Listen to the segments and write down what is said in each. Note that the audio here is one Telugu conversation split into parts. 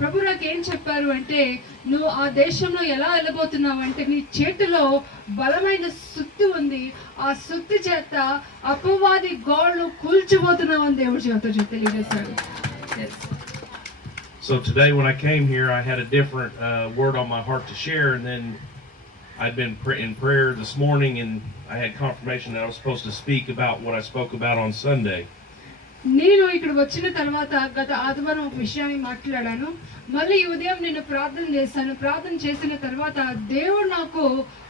ప్రభు నాకు ఏం చెప్పారు అంటే, నువ్వు ఆ దేశంలో ఎలా వెళ్ళబోతున్నావు అంటే, నీ చేతిలో బలమైన సుత్తి ఉంది, ఆ సుత్తి చేత అపవాది గోళ్ళు కూల్చిపోతున్నావు అని దేవుడు చేత తెలియజేశాడు. So today when I came here, I had a different word on my heart to share, and then I'd been in prayer this morning, and I had confirmation that I was supposed to speak about what I spoke about on Sunday. నేను ఇక్కడ వచ్చిన తర్వాత గత ఆదివారం ఒక విషయాన్ని మాట్లాడాను. మళ్ళీ ఈ ఉదయం నేను ప్రార్థన చేశాను. ప్రార్థన చేసిన తర్వాత దేవుడు నాకు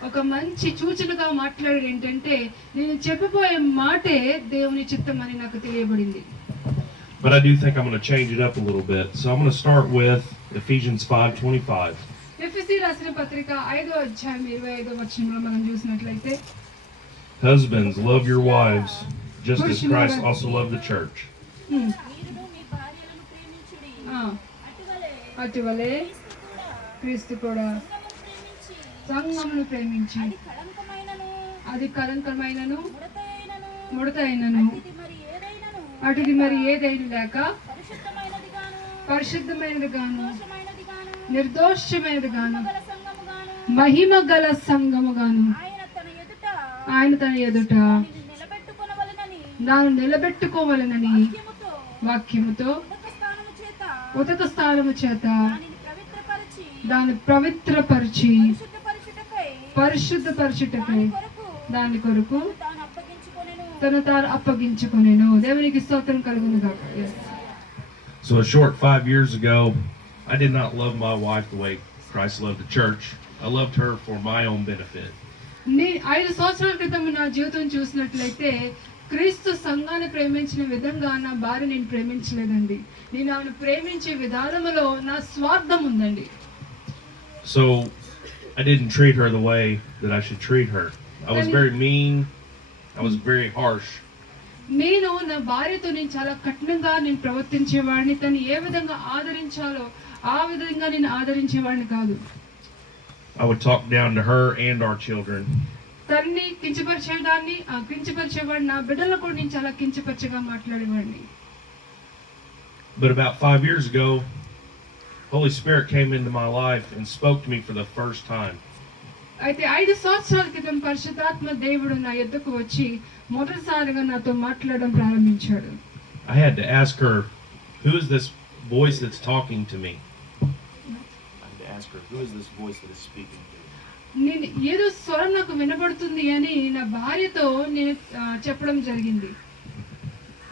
ఒక మంచి సూచనగా మాట్లాడాడు. ఏంటంటే, నేను చెప్పబోయే మాటే దేవుని చిత్తం అని నాకు తెలియబడింది. But I do think I'm going to change it up a little bit. So I'm going to start with Ephesians 5:25. ఎఫెసీ రాసిన పత్రిక 5వ అధ్యాయం 25వ వచనంలో మనం చూసినట్లయితే, Husbands, love your wives, just as Christ also loved the church. అటువలే క్రీస్తు కూడా సంఘమును ప్రేమించి అది కళంకమైనను ముడతైనను అటుది మరి ఏదైనా లేక పరిశుద్ధమైనది గాను నిర్దోషమైనది గాను మహిమ గల సంఘము గాను ఆయన తన ఎదుట దాన్ని నిలబెట్టుకోవాలనని వాక్యముతో ఉదక స్థానము చేత దాన్ని పవిత్రపరిచి పరిశుద్ధపరచుటకై దాని కొరకు తను తాను అప్పగించుకొనెను. దేవునికి స్తోత్రం కలుగును గాక. So a short 5 years ago, I did not love my wife the way Christ loved the church. I loved her for my own benefit. 5 సంవత్సరాల క్రితం నా జీవితం చూసినట్లయితే, క్రీస్తు సంఘాన్ని ప్రేమించిన విధంగా నా భార్య నేను ప్రేమించలేదండి. నేను ఆమెను ప్రేమించే విధానంలో నా స్వార్థం ఉందండి. So I didn't treat her the way that I should treat her. I was very mean. I was very harsh. నేను నా భార్యతో నేను చాలా కఠినంగా నేను ప్రవర్తించేవాడిని. తను ఏ విధంగా ఆదరించాలో ఆ విధంగా నేను ఆదరించేవాడిని కాదు. I would talk down to her and our children. తన్ని కించపరిచేదాన్ని, కించపరిచేవాడిని. నా బిడ్డలు కూడా నేను చాలా కించపరిచగా మాట్లాడేవాడిని. But about 5 years ago, Holy Spirit came into my life and spoke to me for the first time. అయితే 5 సంవత్సరాల క్రితం పరిశుద్ధాత్మ దేవుడు నా యొద్దకు వచ్చి మొదటిసారిగా నాతో మాట్లాడడం ప్రారంభించాడు. I had to ask her, who is this voice that's talking to me? I had to ask her, who is this voice that is speaking to me? నేను ఏదో స్వరం నాకు వినబడుతుంది అని నా భార్యతో నేను చెప్పడం జరిగింది.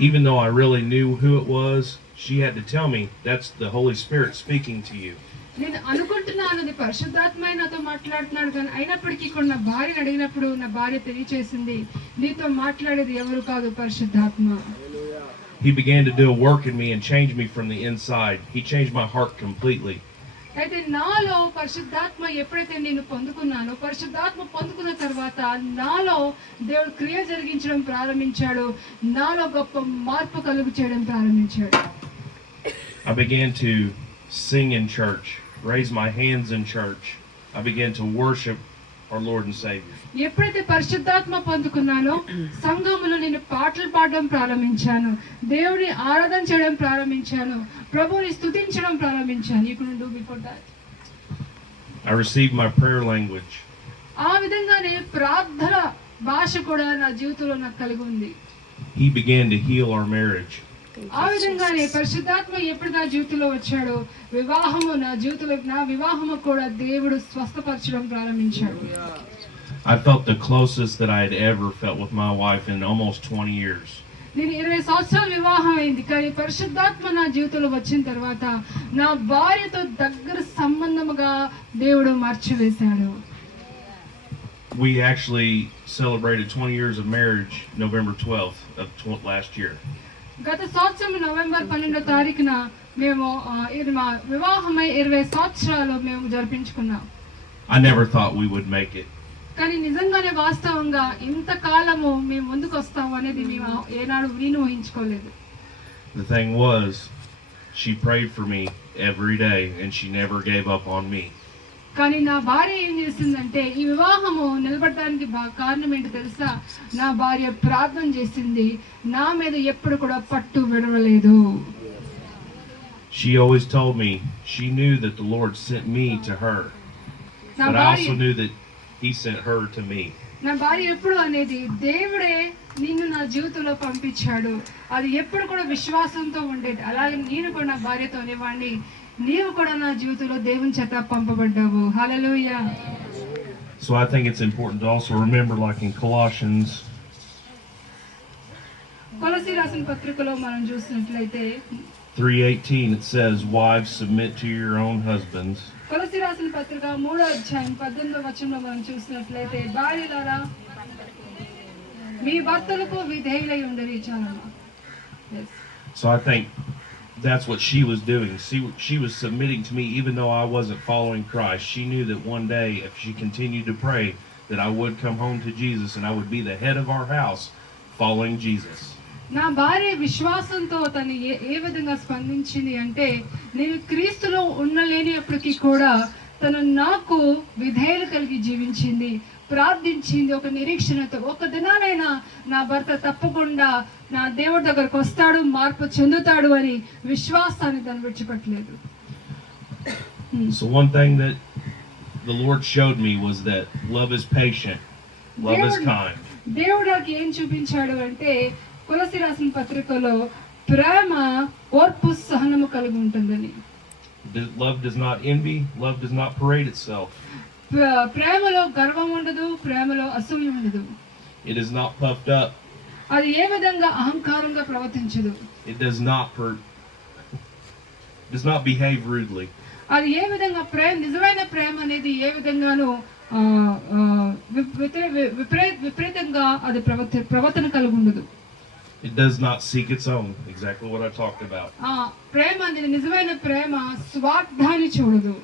Even though I really knew who it was, she had to tell me, that's the Holy Spirit speaking to you. నేను అనుకుంటున్నాను అది పరిశుద్ధాత్మ నాతో మాట్లాడుతున్నాడు కానీ, అయినప్పటికీ కూడా నా భార్యను అడిగినప్పుడు నా భార్య తెలియచేసింది, నీతో మాట్లాడేది ఎవరు కాదు, పరిశుద్ధాత్మ. He began to do a work in me and change me from the inside. He changed my heart completely. అయితే నాలో పరిశుద్ధాత్మ ఎప్పుడైతే నేను పొందుకున్నానో, పరిశుద్ధాత్మ పొందుకున్న తర్వాత నాలో దేవుడు క్రియ జరిగించడం ప్రారంభించాడు. నాలో గొప్ప మార్పు కలుగు చేయడం ప్రారంభించాడు. I began to sing in church, raise my hands in church. I began to worship our Lord and Savior. ఎప్పుడైతే పరిశుద్ధాత్మ పొందుకున్నానో సంఘములో నేను పాటలు పాడడం ప్రారంభించాను, దేవుని ఆరాధన చేయడం ప్రారంభించాను, ప్రభువుని స్తుతించడం ప్రారంభించాను. You couldn't do before that. I received my prayer language. ఆ విధంగానే ప్రార్థన భాష కూడా నా జీవితంలో నాకు కలిగి ఉంది. He began to heal our marriage. ఆ విధంగానే పరిశుద్ధాత్మ ఎప్పుడు నా జీవితంలో వచ్చాడో, నా వివాహము కూడా దేవుడు స్వస్థపరచడం ప్రారంభించాడు. I felt the closest that I had ever felt with my wife in almost 20 years. నేను 20 సంవత్సరాలు వివాహం అయింది, కానీ పరిశుద్ధాత్మ నా జీవితంలో వచ్చిన తర్వాత నా భార్యతో దగ్గర సంబంధముగా దేవుడు మార్చివేశాడు. We actually celebrated 20 years of marriage November 12th of last year. గత సంవత్సరం నవంబర్ 12వ తారీఖున మేము మా వివాహమై 20 సంవత్సరాలు మేము జరిపించుకున్నాం. I never thought we would make it. కానీ నిజంగానే వాస్తవంగా ఇంతకాలము మేము ముందుకు వస్తాము అనేది మేము ఏనాడు నేను ఊహించుకోలేదు. The thing was, she prayed for me every day and she never gave up on me. కానీ నా భార్య ఏం చేసిందంటే, ఈ వివాహము నిలబడడానికి కారణం ఏంటి తెలుసా? నా భార్య ప్రార్థన చేసింది, నా మీద ఎప్పుడు కూడా పట్టు విడవలేదు. she always told me she knew that the Lord sent me to her, నా but I భార్య also knew that He sent her to me. నా భార్య ఎప్పుడు అనేది దేవుడే నిన్ను నా జీవితంలో పంపించాడు. అది ఎప్పుడు కూడా విశ్వాసంతో ఉండేది. అలాగే నేను కూడా నా భార్యతో అనేవాడిని, నీవు కూడా నా జీవితంలో దేవుని చేత పంపబడ్డావు. హల్లెలూయా. So I think it's important to also remember, like in Colossians, కొలస్సీ రాసిన పత్రికలో మనం చూసినట్లయితే 3:18, it says, "Wives, submit to your own husbands." కొలస్సీ రాసిన పత్రిక 3వ అధ్యాయం 18వ వచనంలో మనం చూసినట్లయితే, భార్యలారా మీ భర్తలకు విధేయులై ఉండరి. చాలమ్మా. Yes. So I think that's what she was doing. She was submitting to me even though I wasn't following Christ. She knew that one day, if she continued to pray, that I would come home to Jesus and I would be the head of our house following Jesus. నా భార్య విశ్వాసంతో తను ఏ విధంగా స్పందించింది అంటే, నేను క్రీస్తులో ఉండలేనప్పటికీ కూడా తను నాకు విధేయత కలిగి జీవించింది, ప్రార్థించింది ఒక నిరీక్షణతో. ఒక దినానైనా నా భర్త తప్పకుండా నా దేవుడి దగ్గరకు వస్తాడు, మార్పు చెందుతాడు అని విశ్వాసాన్ని తను విడిచిపెట్టలేదు. So one thing that the Lord showed me was that love is patient, love is kind. దేవుడు నాకు ఏం చూపించాడు అంటే, కొలస్సీ రాసిన పత్రికలో ప్రేమ ఓర్పు సహనము కలిగి ఉంటుందని. Love does not envy, love does not parade itself. ప్రేమలో గర్వం ఉండదు, ప్రేమలో అసూయ ఉండదు. It is not puffed up. అది ఏ విధంగా అహంకారంగా ప్రవర్తించదు. It does not behave rudely. అది ఏ విధంగా నిజమైన ప్రేమ అనేది ఏ విధంగానూ విపరీతంగా అది ప్రవర్తన కలిగి ఉండదు. It does not seek its own, exactly what I talked about. ప్రేమ అనేది నిజమైన ప్రేమ స్వార్థాన్ని చూడదు.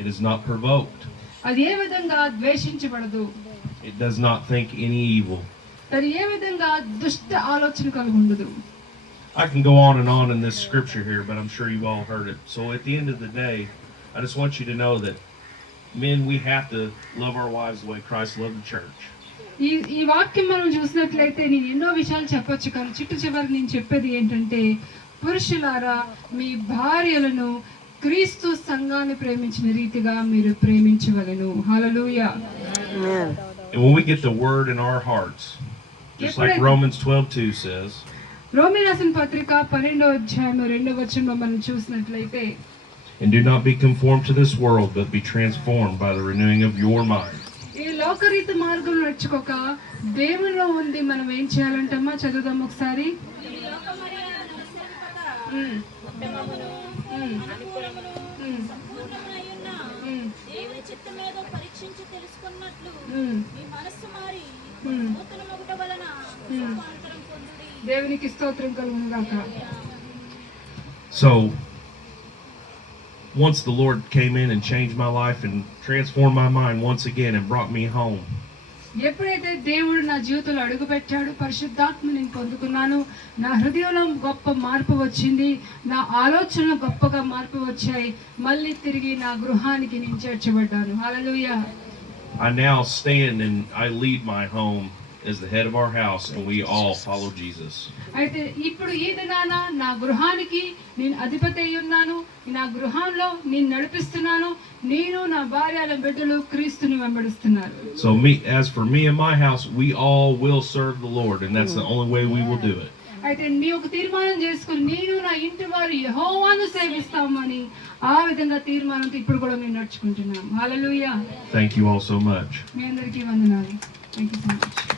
It is not provoked. అది ఏ విధంగా ద్వేషించబడదు. It does not think any evil. అది ఏ విధంగా దుష్ట ఆలోచన కలిగి ఉండదు. I can go on and on in this scripture here, but I'm sure you've all heard it. So at the end of the day, I just want you to know that men, we have to love our wives the way Christ loved the church. ఈ వాక్యం మనం చూసినట్లయితే నేను ఎన్నో విషయాలు చెప్పొచ్చు, కానీ చివరికి నేను చెప్పేది ఏంటంటే, పురుషులారా మీ భార్యలను క్రీస్తు సంఘాన్ని ప్రేమించిన రీతిగా మీరు ప్రేమించవలెను. హల్లెలూయా. And when we get the word in our hearts, just like Romans 12:2 says, రోమీ రాసిన పత్రిక 12వ అధ్యాయం 2వ వచనంలో మనం చూసినట్లయితే, and do not be conformed to this world, but be transformed by the renewing of your mind. ఈ లోకరీతి మార్గం నడుచుకోక దేవునిలో ఉంది మనం ఏం చేయాలంటమ్మా? చదువుదాం ఒకసారి. దేవునికి స్తోత్రం కలుగును గాక. So once the Lord came in and changed my life and transformed my mind once again and brought me home, ఎప్పుడైతే దేవుడు నా జీవితంలో అడుగు పెట్టాడు, పరిశుద్ధాత్మ నేను పొందుకున్నాను, నా హృదయంలో గొప్ప మార్పు వచ్చింది, నా ఆలోచనలో గొప్పగా మార్పు వచ్చాయి, మళ్ళీ తిరిగి నా గృహానికి నేను చేర్చబడ్డాను. హల్లెలూయా. I now stand and I lead my home as the head of our house, and we all follow Jesus. అయితే ఇప్పుడు ఈ దినాన నా గృహానికి నేను అధిపతి అయి ఉన్నాను, నా గృహంలో నేను నడిపిస్తున్నాను, నేను నా భార్య బిడ్డలు క్రీస్తుని వెంబడిస్తున్నారు. So as for me and my house, we all will serve the Lord, and that's the only way we will do it. అయితే నీ ఒక తీర్మానం చేసుకుని నేను నా ఇంటి వారు యెహోవాను సేవిస్తామని ఆ విధంగా తీర్మానంతో ఇప్పుడు కూడా మేము నడుచుకుంటున్నాం. హల్లెలూయా. Thank you all so much. మీ అందరికీ వందనాలు. Thank you so much.